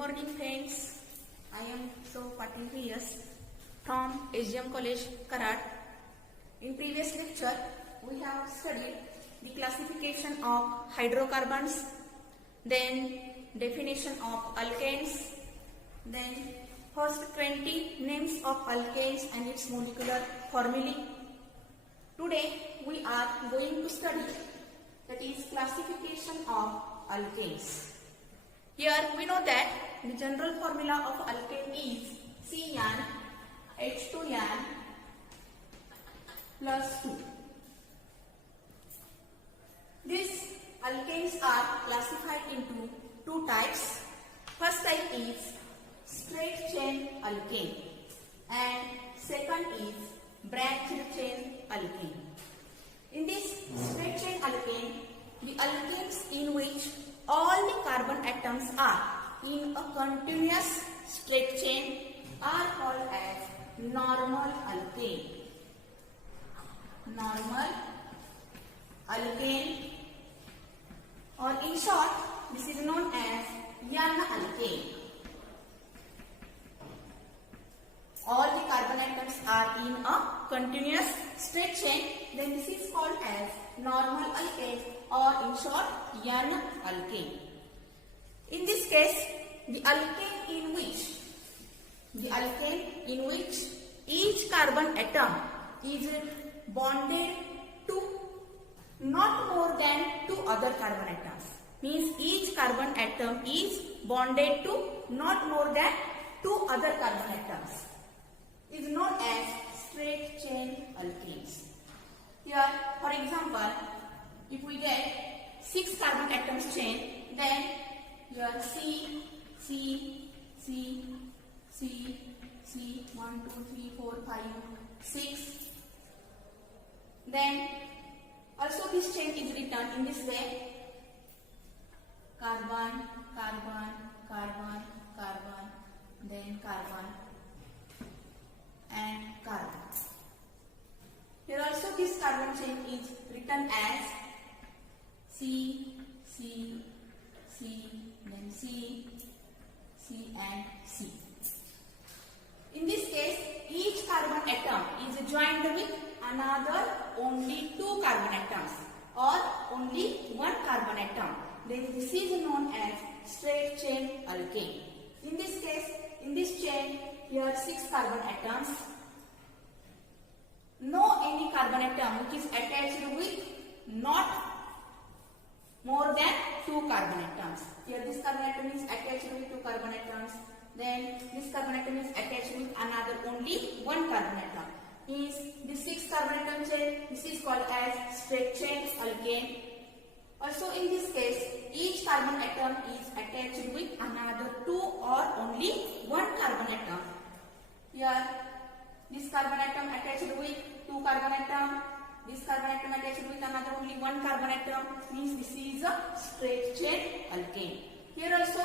morning friends. I am Patil P.S. from SGM College, Karad. In previous lecture, we have studied the classification of hydrocarbons, then definition of alkanes, then first 20 names of alkanes and its molecular formulae. Today we are going to study that is classification of alkanes. Here we know that the general formula of alkane is CnH2n plus 2. These alkanes are classified into two types. First type is straight chain alkane and second is branched chain alkane. In this straight chain alkane, the alkanes in which all the carbon atoms are in a continuous straight chain are called as normal alkane. Normal alkane, or in short, this is known as N-alkane. All the carbon atoms are in a continuous straight chain, then this is called as normal alkane, or in short N-alkane. In this case, the alkane in which each carbon atom is bonded to not more than two other carbon atoms, means each carbon atom is bonded to not more than two other carbon atoms, is known as straight chain alkanes. Here, for example, if we get 6 carbon atoms chain, then here C, 1, 2, 3, 4, 5, 6. Then also this chain is written in this way: carbon, carbon, carbon, carbon, then carbon and carbon. Here also this carbon chain is written as C, then C and C. In this case, each carbon atom is joined with another only 2 carbon atoms or only 1 carbon atom. Then this is known as straight chain alkane. In this case, in this chain, here 6 carbon atoms. No any carbon atom which is attached with not more than 2 carbon atoms. Here this carbon atom is attached with 2 carbon atoms. Then this carbon atom is attached with another only 1 carbon atom. Means this 6 carbon atom chain, this is called as straight chain alkane. Also in this case, each carbon atom is attached with another 2 or only 1 carbon atom. Here this carbon atom attached with 2 carbon atom, this carbon atom attached with another only 1 carbon atom, means this is a straight chain alkane. Here also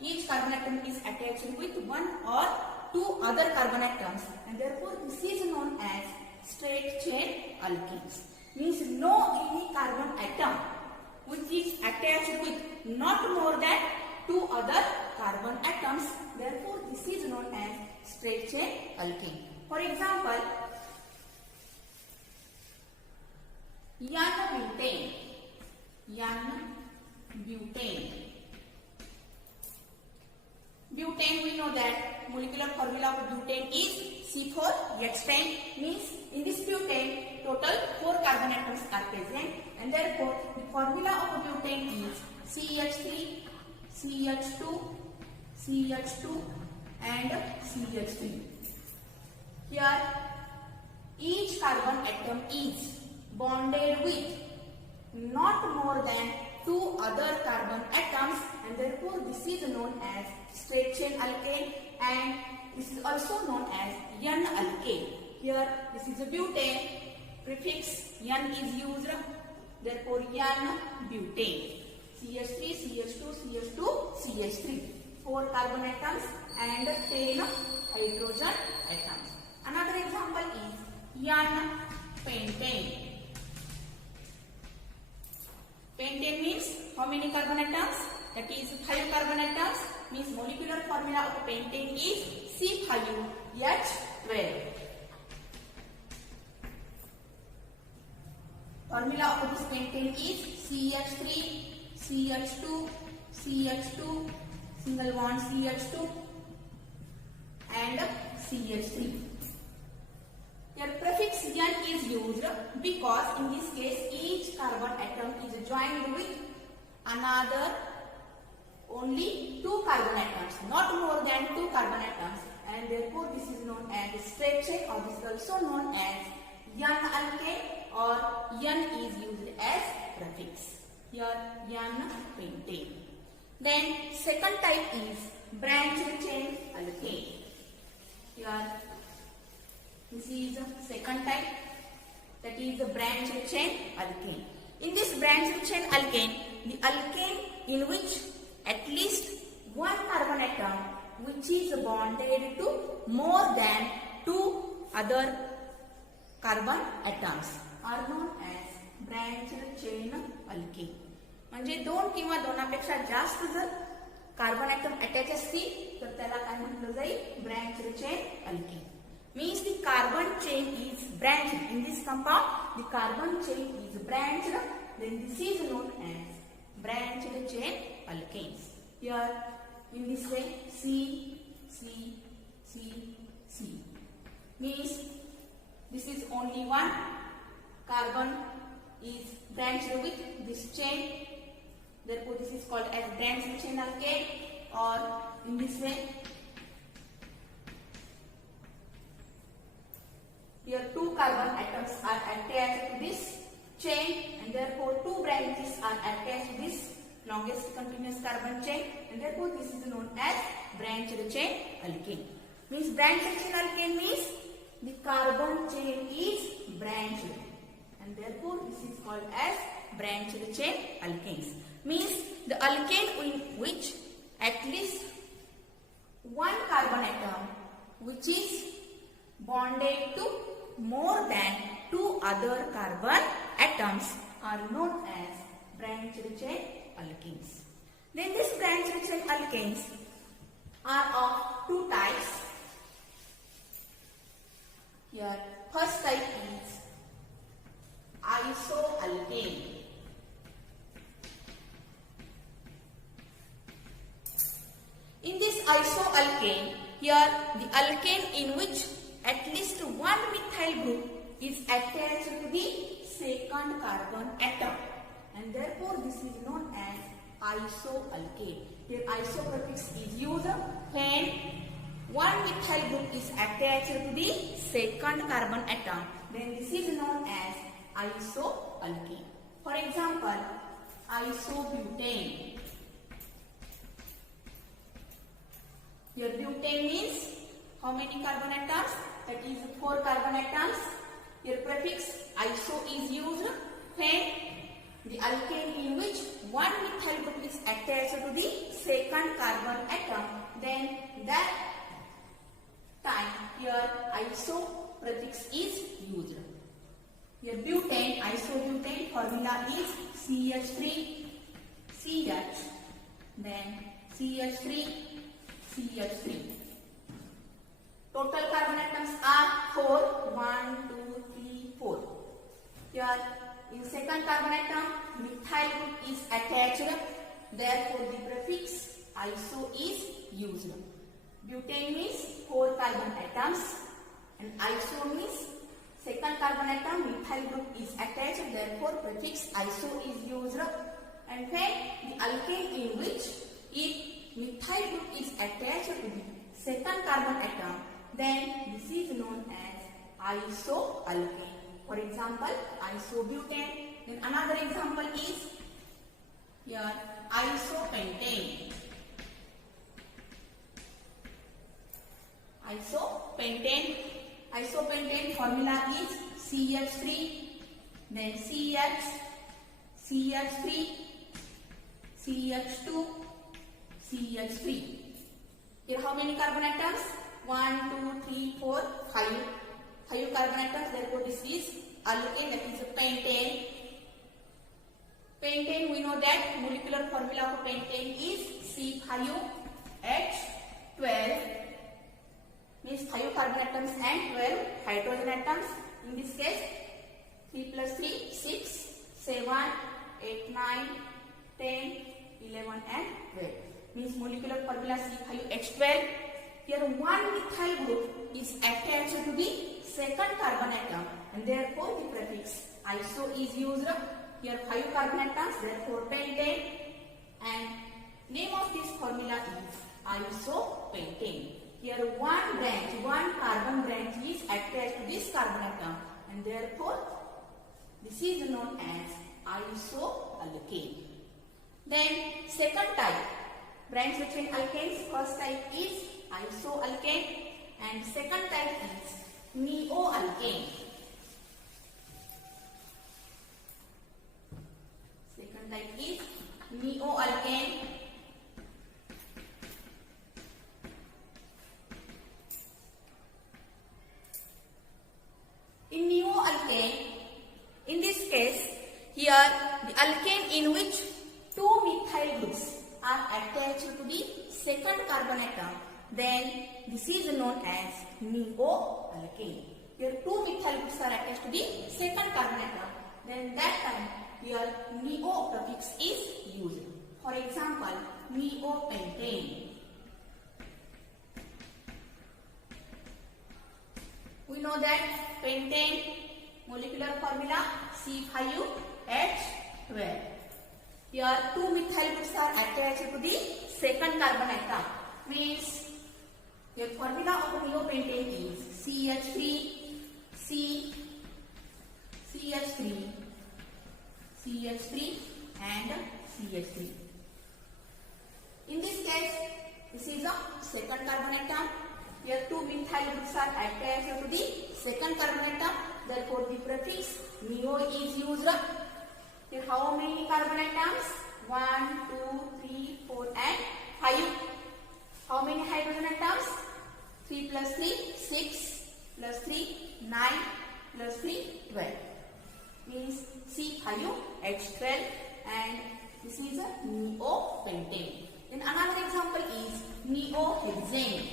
each carbon atom is attached with 1 or 2 other carbon atoms, and therefore this is known as straight chain alkanes. Means no any carbon atom which is attached with not more than 2 other carbon atoms, therefore this is known as straight chain alkane. For example, N-butane. Butane, we know that molecular formula of butane is C4H10, means in this butane total 4 carbon atoms are present, and therefore the formula of butane is CH3, CH2, CH2 and CH3. Here each carbon atom is bonded with not more than 2 other carbon atoms, and therefore this is known as straight chain alkane, and this is also known as N-alkane. Here this is a butane, prefix N is used, therefore N-butane. CH3, CH2, CH2, CH3. 4 carbon atoms and 10 hydrogen atoms. Another example is N-pentane. Pentane means how many carbon atoms? that is 5 carbon atoms, means molecular formula of pentane is C5H12. Formula of this pentane is CH3, CH2, CH2, single bond CH2 and CH3. Here prefix N is used because in this case each carbon atom is joined with another only 2 carbon atoms, not more than 2 carbon atoms, and therefore this is known as straight check, or this is also known as N alkane, or N is used as prefix. Here N pentane. Then second type is branched chain alkane. Here this is the second type, that is the branched chain alkane. In this branched chain alkane, the alkane in which at least one carbon atom which is bonded to more than 2 other carbon atoms are known as branched chain alkane. म्हणजे 2 किंवा 2 पेक्षा जास्त जर carbon atom attach असतील तर त्याला काय म्हटलं जाईल, branched chain alkane. Means the carbon chain is branched. In this compound, the carbon chain is branched. Then this is known as branched chain alkanes. Here, in this way, C, C, C, C. Means this is only one carbon is branched with this chain. Therefore, this is called as branched chain alkane. Or in this way, here 2 carbon atoms are attached to this chain, and therefore 2 branches are attached to this longest continuous carbon chain, and therefore this is known as branched chain alkane. Means branched chain alkane means the carbon chain is branched, and therefore this is called as branched chain alkanes. Means the alkane in which at least one carbon atom which is bonded to more than 2 other carbon atoms are known as branched chain alkanes. Then these branched chain alkanes are of 2 types. Here first type is isoalkane. In this isoalkane, here the alkane in which at least one methyl group is attached to the second carbon atom, and therefore this is known as isoalkane. Here iso prefix is used when one methyl group is attached to the second carbon atom, then this is known as isoalkane. For example, isobutane. Here butane means how many carbon atoms? That is 4 carbon atoms. Here prefix iso is used when the alkane in which one methyl group is attached to the second carbon atom, then that time here iso prefix is used. Here butane, isobutane, formula is CH3, CH, then CH3, CH3. Total carbon atoms are 4, 1, 2, 3, 4. Here in second carbon atom, methyl group is attached, therefore the prefix iso is used. Butane means 4 carbon atoms, and iso means second carbon atom, methyl group is attached, therefore prefix iso is used. And when the alkane in which if methyl group is attached to the second carbon atom, then this is known as isoalkane. For example, isobutane. Then another example is here isopentane. Isopentane formula is CH3, then CH, CH3, CH2, CH3. Here how many carbon atoms? 1, 2, 3, 4, 5. 5 carbon atoms. Therefore this is alkane, that is pentane. Pentane, we know that molecular formula for pentane is C5H12, means 5 carbon atoms and 12 hydrogen atoms. In this case 3 plus 3 6, 7, 8, 9, 10, 11 and 12, means molecular formula C5H12. Here one methyl group is attached to the second carbon atom and therefore the prefix iso is used. Here 5 carbon atoms, therefore pentane, and name of this formula is isopentane. Here one carbon branch is attached to this carbon atom and therefore this is known as isoalkane. Then second type, branch between alkanes. First type is isoalkane and second type is neoalkane. Second type is neoalkane. In neoalkane, in this case, here the alkane in which 2 methyl groups are attached to the second carbon atom, then this is known as neoalkane. Here 2 methyl groups are attached to the second carbon atom, then that time here neo prefix is used. For example, neopentane. We know that pentane molecular formula C5H12. Here 2 methyl groups are attached to the second carbon atom, means your formula of neopentane is CH3, CH3, CH3 and CH3. In this case, this is a second carbon atom. Here 2 methyl groups are attached to the second carbon atom, therefore the prefix neo is used. Here how many carbon atoms? 1, 2, 3, 4 and 5. How many hydrogen atoms? 3 plus 3, 6 plus 3, 9 plus 3, 12. Means C5H12 and this is a neopentane. Then another example is neohexane.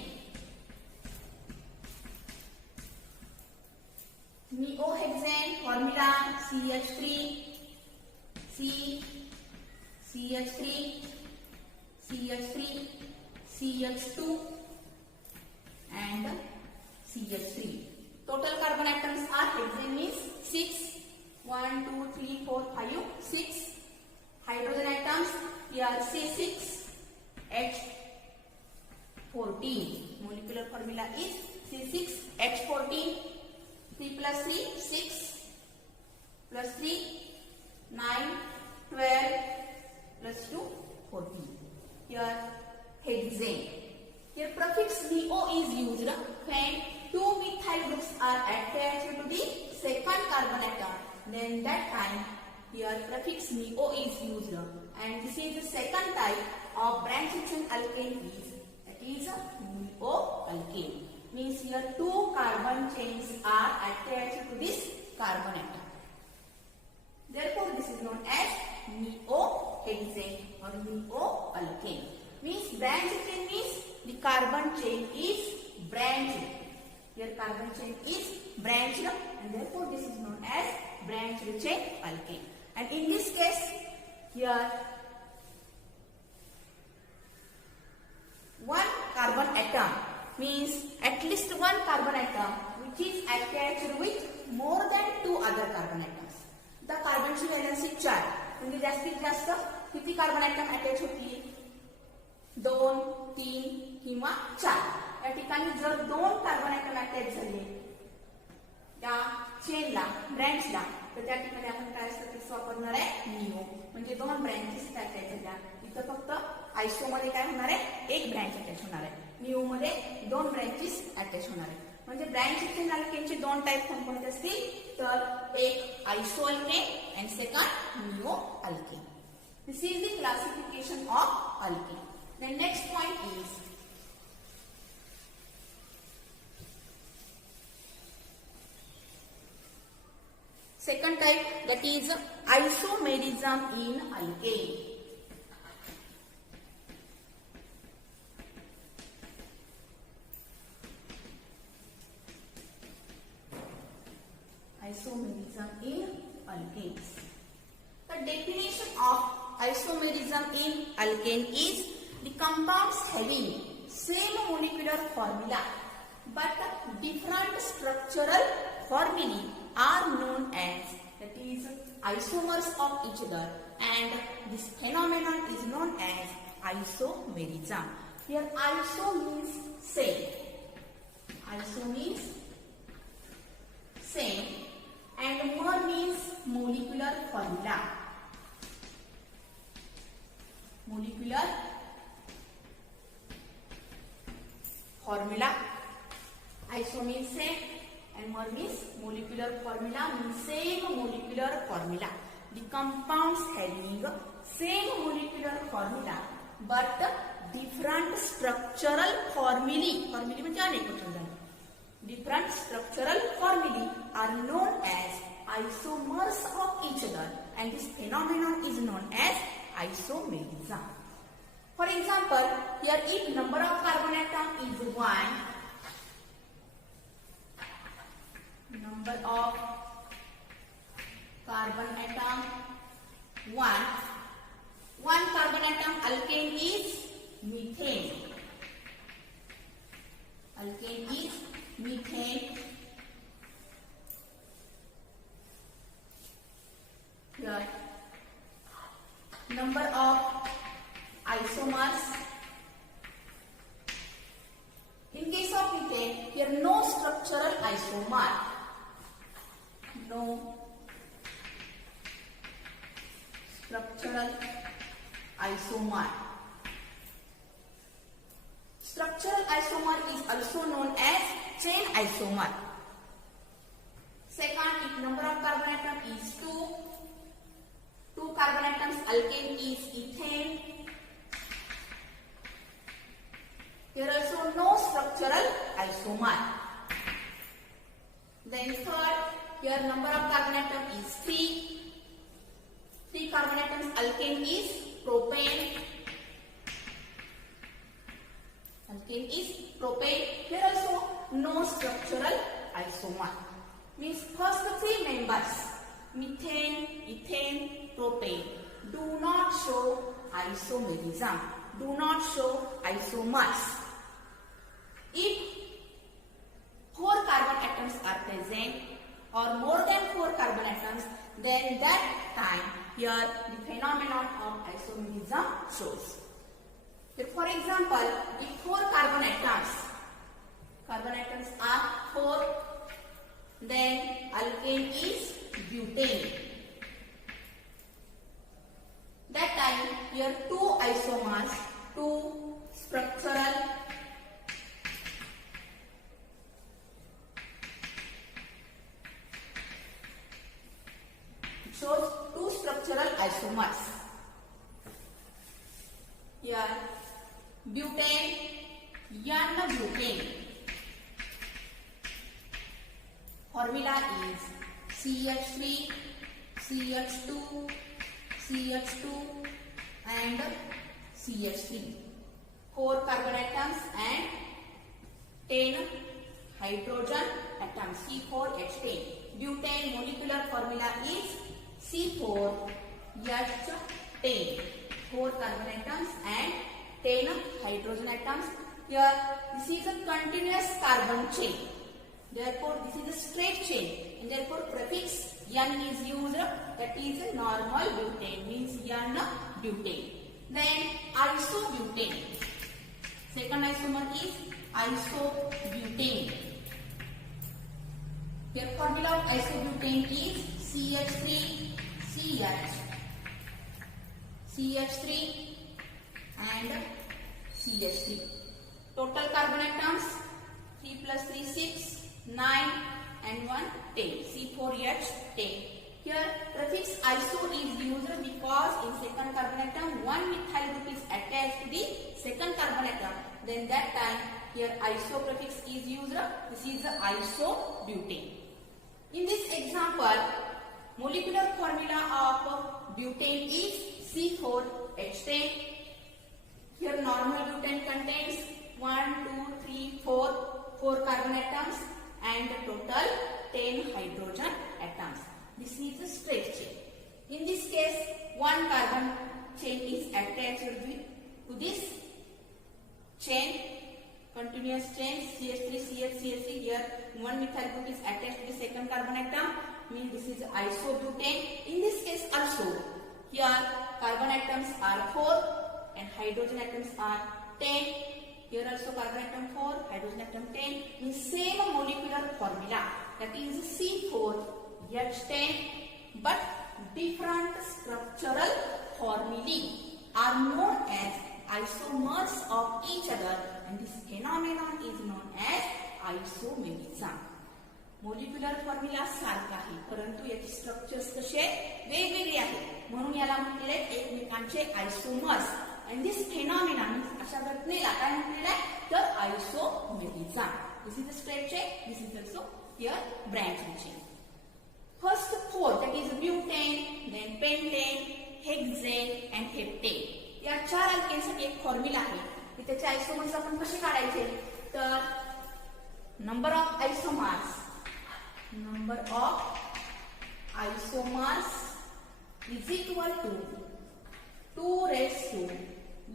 Neohexane formula CH3, CH3, CH3, CH2 and CH3. Total carbon atoms are hexane means 6. 1, 2, 3, 4, 5, 6. Hydrogen atoms here C6H14. Molecular formula is C6H14. 3 plus 3, 6 plus 3, 9, 12 plus 2, 14. Here hexane. Here prefix neo is used when 2 methyl groups are attached to the second carbon atom. Then that time here prefix neo is used, and this is the second type of branch between alkane is neoalkane. Means here 2 carbon chains are attached to this carbon atom. Therefore this is known as neohexane or neoalkane. Means branch chain means the carbon chain is branched. Here carbon chain is branched and therefore this is known as branched chain alkane. And in this case here 1 carbon atom means at least 1 carbon atom which is attached with more than 2 other carbon atoms. The कार्बनची valency 4 म्हणजे जास्तीत जास्त किती carbon atom attach होतील 2, 3 किंवा 4. या ठिकाणी जर 2 कार्बन ॲटम अटॅच झाले त्या चेनला ब्रँचला तर त्या ठिकाणी आपण काय सफिक्स वापरणार आहे निओ. म्हणजे 2 ब्रँचेस अटॅच झाल्या. इथं फक्त आयसो मध्ये काय होणार आहे 1 ब्रँच अटॅच होणार आहे. निओ मध्ये 2 ब्रँचेस अटॅच होणार आहे. म्हणजे ब्रँच between alkaneचे 2 टाइप कोणते असतील तर एक आयसोअल्केन and second neoalkane. This is the classification of alkane. The next point is Second type, that is isomerism in alkane. Isomerism in alkanes. The definition of isomerism in alkane is the compounds having same molecular formula but different structural formulae are known as, that is, isomers of each other, and this phenomenon is known as isomerism. Here iso means same. Iso means same, and mer means molecular formula. Molecular formula. Iso means same and mer means molecular formula, means same molecular formula. The compounds having same molecular formula but different structural formulae. Formulae में क्या नहीं कुछ समझा. Different structural formulae are known as isomers of each other, and this phenomenon is known as isomerism. For example, here if number of carbon atom is 1, number of carbon atom 1, one carbon atom alkane is methane. Alkane is methane. Here number of isomers. In case of methane, here no structural isomer. No structural isomer. Structural isomer is also known as chain isomer. Second, if number of carbon atom is 2, 2 carbon atoms alkane is ethane. Here also no structural isomer. Then third, here number of carbon atom is 3. 3 carbon atoms alkane is propane. Alkane is propane. Here also no structural isomer. Means first 3 members, methane, ethane, propane, do not show isomerism, do not show isomers. If 4 carbon atoms are present or more than 4 carbon atoms, then that time here the phenomenon of isomerism shows. For example, if 4 carbon atoms are 4, then alkane is butane. That time here 2 isomers, 2 structural shows 2 structural isomers. Here butane, N-butane. Formula is CH3, CH2, CH2 and CH3. 4 carbon atoms and 10 hydrogen atoms, C4H10. Butane molecular formula is C4H10. 4 carbon atoms and 10 hydrogen atoms. Here this is a continuous carbon chain. Therefore this is a straight chain, and therefore prefix N is used, that is normal butane, means N-butane. Then isobutane. Second isomer is isobutane. Here formula of isobutane is CH3, CH, CH3 and CH3. Total carbon atoms 3 plus 3 6, 9 and 1 10, C4H10. Here prefix iso is used because in second carbon atom 1 methyl group is attached to the second carbon atom. Then that time here iso prefix is used. This is the isobutane. In this example, molecular formula of butane is C4H10. Here normal butane contains 1, 2, 3, 4 carbon atoms and total 10 hydrogen atoms. This is a straight chain. In this case, one carbon chain is attached to this chain, continuous chain CH3, CH, CH3. Here one methyl group is attached to the second carbon atom, means this is isobutane. In this case also, here carbon atoms are 4 and hydrogen atoms are 10. Here also carbon atom 4, hydrogen atom 10. Means same molecular formula, that is C4H10, but different structural formulae are known as isomers of each other, and this phenomenon is known as isomerism. Molecular formula सारखा आहे, परंतु याचे structures कसे वेगवेगळे आहेत, म्हणून याला म्हटलेले एकमेकांचे आयसोमर्स. अँड दिस फेनॉमेनॉन, अशा घटनेला काय म्हटलेलं आहे तर isomerism. This is a straight chain, this is also here branching chain. First 4, that is butane, then pentane, hexane and heptane. या 4 अल्केनसाठी एक फॉर्म्युला आहे की त्याचे आयसोमर्स आपण कसे काढायचे, तर number of isomers is equal to 2 raised to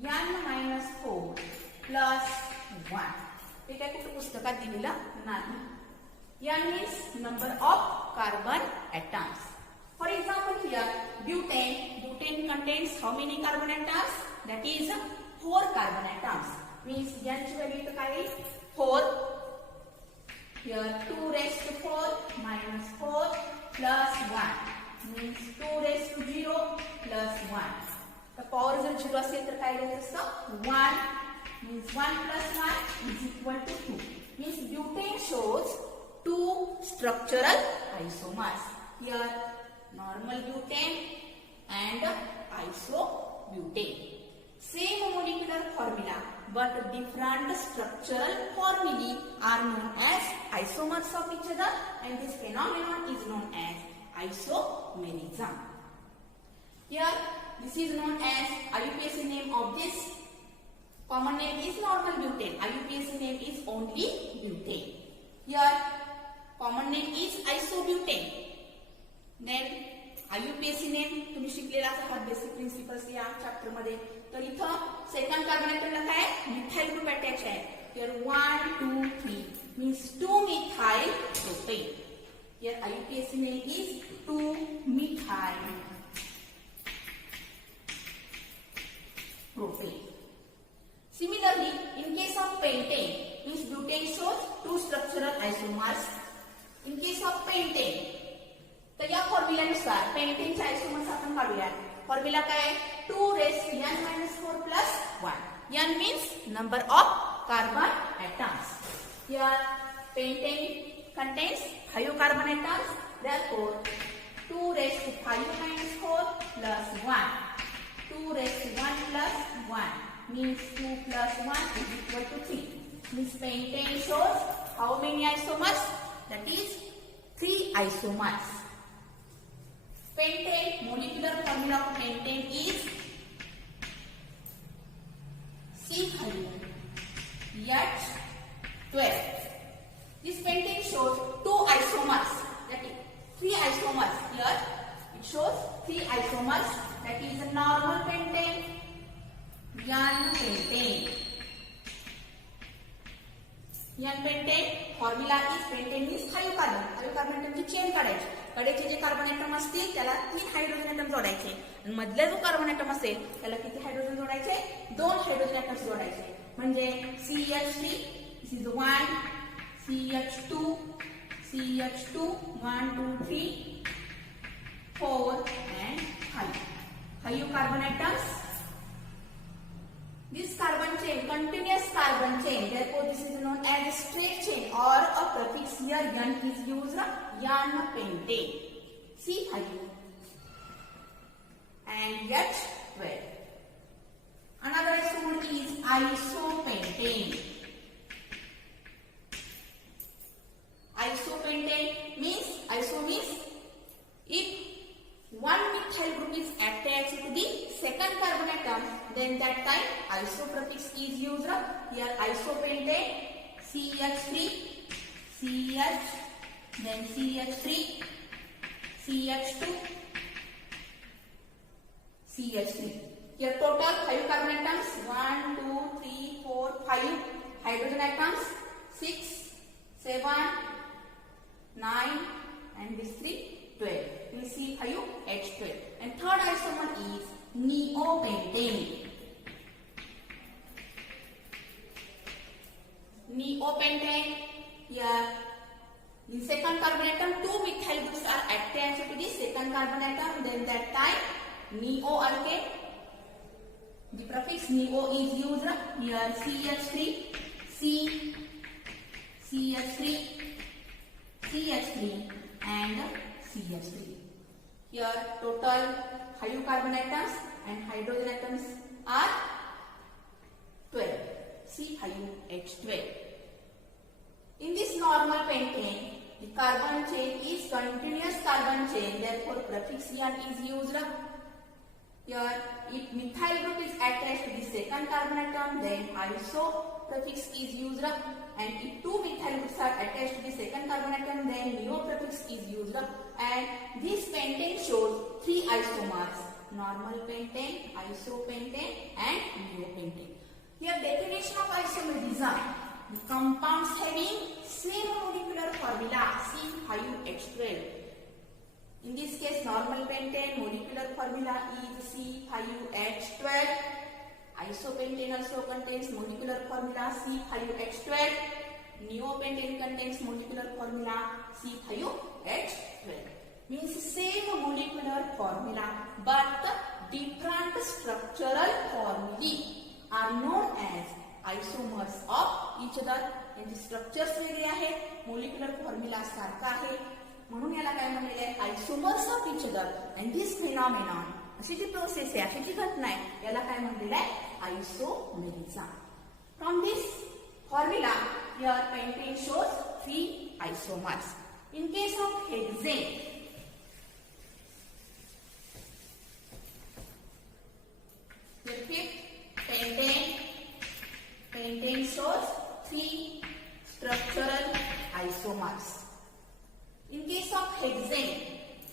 n minus 4 plus 1. हे काय कुठे पुस्तकात दिलेलं नाही. n means number of carbon atoms. For example, here butane contains how many carbon atoms? That is 4 carbon atoms. Means n ची value काय आहे 4. Here 2 raised to 4 minus 4 plus 1 means 2 raised to 0 plus 1. The power जर 0 असेल तर काय लिहायचं असतं 1 means 1 plus 1 is equal to 2. Means butane shows 2 structural isomers. Here normal butane and isobutane. Same molecular formula but different structural formulae are known as isomers of each other, and this phenomenon is known as isomerism. Here this is known as IUPAC name of this. Common name is normal butane. IUPAC name is only butane. Here common name is isobutane. Then IUPAC name तुम्ही शिकलेला आहात basic principles या chapter मध्ये. तर इथं second carbon ॲटमला काय methyl group attach आहे. Here 1 2 3 means 2 methyl propane. Here IUPAC name is 2 methyl propane. Similarly, in case of pentane, means butane shows 2 structural isomers. In case of pentane, तर या फॉर्म्युलानुसार पेंटेनचे आयसोमर्स आपण काढूया. फॉर्म्युला काय आहे 2 raised to n minus 4 plus 1. n means number of carbon atoms. Here pentane contains 5 carbon atoms. Therefore 2 raised to 5 minus 4 plus 1. 2 raised to 1 plus 1 means 2 plus 1 is equal to 3. Means pentane shows how many isomers? That is 3 isomers. Pentane, molecular formula of pentane is C5H12. This pentane shows 2 isomers, that is 3 isomers. Here it shows 3 isomers, that is a normal pentane, n-pentane. n-pentane formula is pentane means 5 carbon. 5 carbon atom ची chain काढायची. कडेचे जे carbon atom असतील त्याला 3 hydrogen atom जोडायचे, आणि मधला जो carbon atom असेल त्याला किती हायड्रोजन जोडायचे 2 हायड्रोजन ॲटम्स जोडायचे. म्हणजे CH3 this is 1, CH2 1 2 3 4 and 5 carbon atoms. This carbon chain, continuous carbon chain, therefore this is known as a straight chain, or a prefix here n is used, n-pentane, C5 and H12. Another isomer is isopentane. Isopentane means, iso means if Here isopentane CH3, CH, then CH3, CH2, CH3. Here total 5 carbon atoms, 1, 2, 3, 4, 5 hydrogen atoms, 6, 7, 9 and this 3, 12. We see 5 H12. And third isomer is neopentane. Neopentane, here the second carbon atom, 2 methyl groups are attached to the second carbon atom, then that time neo alkane. The prefix neo is used here, CH3, C, CH3, CH3 and CH3. Here total 5 carbon atoms and hydrogen atoms are 12, C5H12. In this normal pentane, the carbon chain is continuous carbon chain, therefore prefix "-ion" is used. Here, if methyl group is attached to the second carbon atom, then iso prefix is used, and if 2 methyl groups are attached to the second carbon atom, then neo prefix is used. And this pentane shows 3 isomers: normal pentane, isopentane and neopentane. Here definition of isomerism: the compounds having same molecular formula C5H12. In this case, normal pentane molecular formula is C5H12. Isopentane also contains molecular formula C5H12. Neopentane contains molecular formula C5H12. Means same molecular formula but different structural formulae are known as isomers of each other. यांचे structures वेगळे आहेत, molecular formula सारखा आहे, म्हणून याला काय म्हणलेले आहे, आयसोमर्स of each other. And this phenomenon, अशी जी प्रोसेस आहे, अशी जी घटना आहे, याला काय म्हणलेलं आहे, isomerism. From this formula here pentane shows 3 isomers. In case of hexane, pentane shows 3 structural isomers. In case of hexane,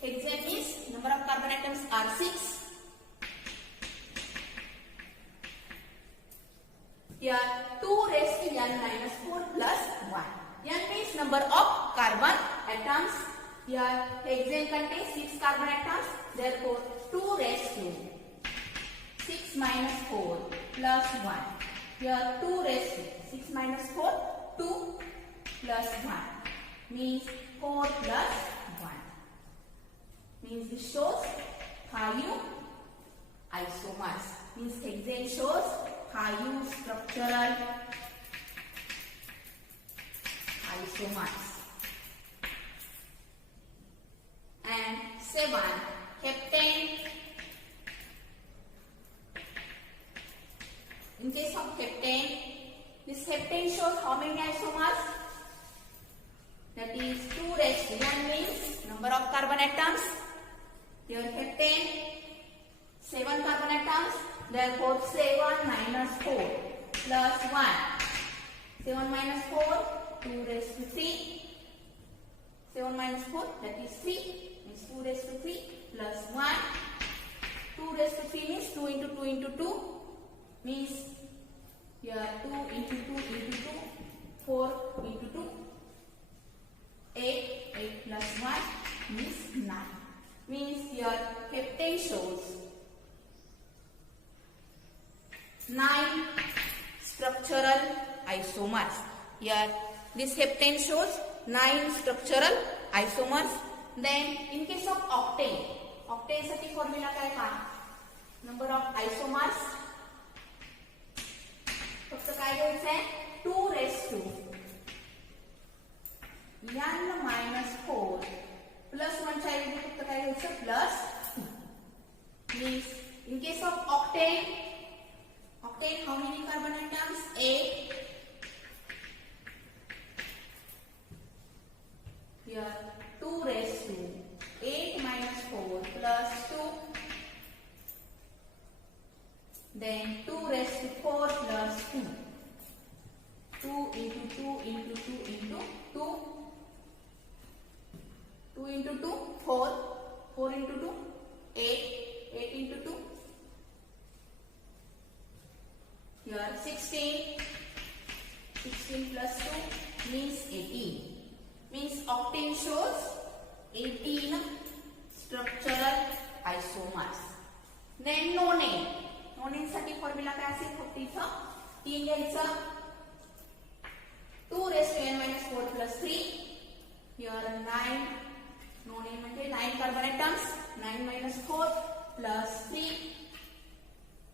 hexane means number of carbon atoms are 6. Here 2 raised to n minus 4 plus 1. N means number of carbon atoms. Here hexane contains 6 carbon atoms. Therefore 2 raised to 6 minus 4 plus 1. Here 2 raised to 6 minus 4, 2 plus 1 means 4 plus 1. Means this shows 5 isomers. Means hexane shows 5 structural isomers. And 7 heptane. In case of heptane, this heptane shows how many isomers? That is 2 raised to n means number of carbon atoms. Here heptane 7 carbon atoms. Therefore 7 minus 4 plus 1. 7 minus 4, 2 raised to 3. 7 minus 4, that is 3. Means 2 raised to 3 plus 1. 2 raised to 3 means 2 into 2 into 2. Means here 2 into 2 into 2, 4 into 2, 8, 8 plus 1 means 9. Means here heptane shows 9 structural isomers. Here this heptane shows 9 structural isomers. Then in case of octane, octane साठी formula काय का? Number of आयसोमर्स फक्त काय घ्यायचं आहे, 2 raised to n minus 4 plus 1 च्या ऐवजी फक्त काय घ्यायचं, plus 2. Means in case of octane, octane how many carbon atoms? 8. Here 2 raised to 8 minus 4 plus 2. Then 2 raised to 4 plus 2. 2 into 2 into 2 into 2. 2 into 2, 4. 4 into 2, 8. 8 into 2. Here 16. 16 plus 2 means 18. Means octane shows 18 structural isomers. Then nonane. Nonane साठी formula काय असेल? फक्त इथं 3 घ्यायचं. 2 raised to n minus 4 plus 3. Here 9. Nonane म्हणजे 9 carbon atoms. 9 minus 4 plus 3.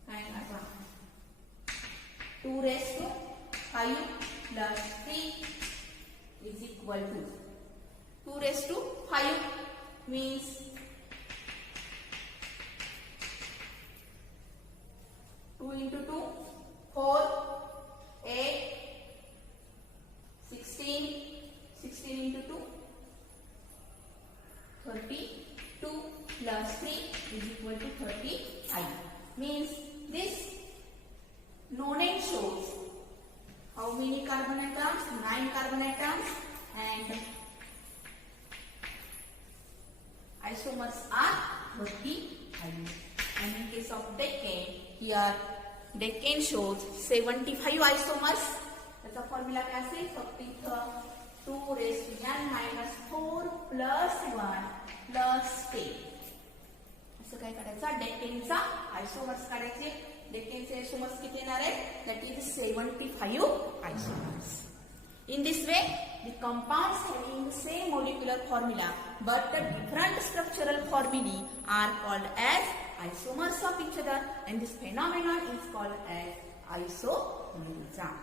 9 आता 2 raised to 5 plus 3 is equal to 2 raised to 5 means 2 into 2, 4, 8, 16, 16 into 2, 32 plus 3 is equal to 35. Means this nonane shows how many carbon atoms? 9 carbon atoms, and isomers are 35. And in case of decane, here decane shows 75 isomers. त्याचा formula काय असेल? फक्त इथं 2 raised to n minus 4 plus 1 plus 10. असं काय काढायचं? डेकेनचा आयसोमर्स काढायचे. डेकेनचे आयसोमर्स किती येणार आहेत? That is 75 isomers. In this way, the compounds having the same molecular formula but the different structural formulae are called as isomers of each other, and this phenomenon is called as isomerism.